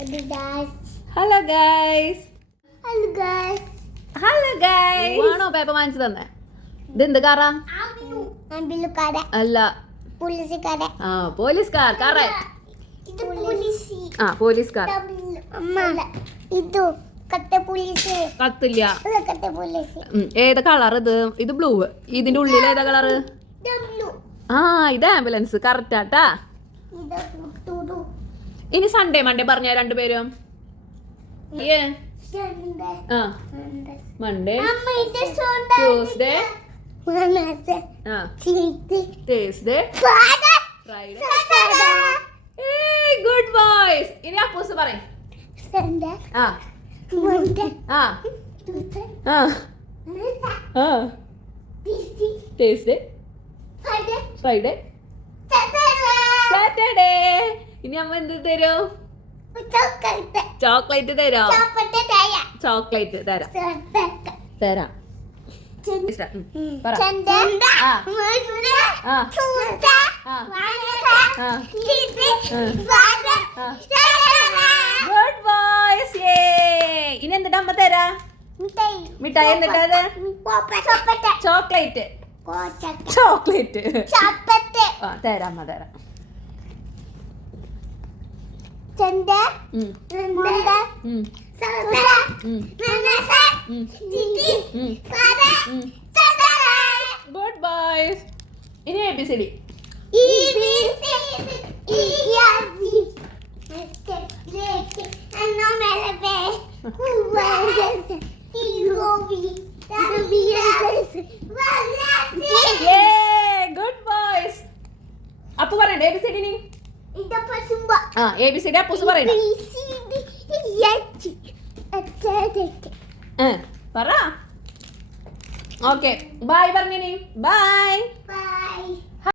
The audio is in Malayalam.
Hello guys. Hello guys. Hello guys. ആണോ പേപ്പർ വാങ്ങിച്ചു തന്നെ? ഇതെന്ത് കാറാ? ആംബുലൻസ് അല്ല, പോലീസ് കാർ. ആ പോലീസ് കാർ. കറക്റ്റ്. ഇത് പോലീസ്. ആ പോലീസ് കാർ. അമ്മ ഇത് കട്ട പോലീസ്. കത്തില്ല. കട്ട പോലീസ്. ഏതാ കളർ ഇത്? ഇത് ബ്ലൂ. ഇതിന്റെ ഉള്ളിൽ ഏതാ കളറ്? ഡബ്ല്യു. ആ ഇത് ആംബുലൻസ്. കറക്റ്റ് ആട്ടാ. ഇത് ടൂടു. ഇനി സൺഡേ മൺഡേ പറഞ്ഞ രണ്ടുപേരും. ആ മൺഡേ, അമ്മ ഇത് സോണ്ട. ട്യൂസ്ഡേ, മനസ ആ ചീത്തി. തേഴ്സ്ഡേ, ഫാദർ. ഫ്രൈഡേ. സൺഡേ. ഏയ് ഗുഡ് ബോയ്സ്. ഇനി അപ്പൂസ് പറയും. സൺഡേ. ആ മൺഡേ. ആ ട്യൂസ്ഡേ. ആ വെനസ്ഡേ. ആ Tuesday. Thursday, Friday. Friday, Saturday. Saturday. ഇനി അമ്മ എന്ത് തരും? ചോക്ലേറ്റ്. ചോക്ലേറ്റ് തരാം. ചോപ്പട്ടെ തയ്യ. ചോക്ലേറ്റ് തരാം. ചോപ്പട്ടെ. തരാം. പറ. ചന്ദ. ആ. മൺഡേ. ആ. ട്യൂസ്ഡേ. ആ. വെനസ്ഡേ. ആ. ട്യൂസ്ഡേ. ആ. ഫ്രൈഡേ. ആ. സാറ്റർഡേ. Good boys. ഇനി എന്തിട്ട് അമ്മ തരാ? മിഠായി. മിഠായി എന്നിട്ട് അത്? ചോപ്പട്ടെ. ചോക്ലേറ്റ്. കോച്ചട്ടെ. ചോക്ലേറ്റ്. ചോപ്പട്ടെ. ആ തരാം അമ്മ തരാം. ചന്ദ. ഉം. മൺഡേ. ഉം. സാറ്റർഡേ. ഉം. വെനസ്ഡേ. ഉം. ട്യൂസ്ഡേ. ഉം. ഫ്രൈഡേ. ഉം. സാറ്റർഡേ. Good boys. ഇനി ABCD. E B C D E F G H I J K L M N O P Q R S T U V W X Y Z. Good boys. Appu പറയണ്ടേ ABCD ഇനി? ഇത് പശുമ്പ. ആ ABCD അപ്പൂസ് പറയണം. B C D E F G H I J K. പറ. ഓക്കെ ബൈ പറഞ്ഞിനി. ബൈ. Bye.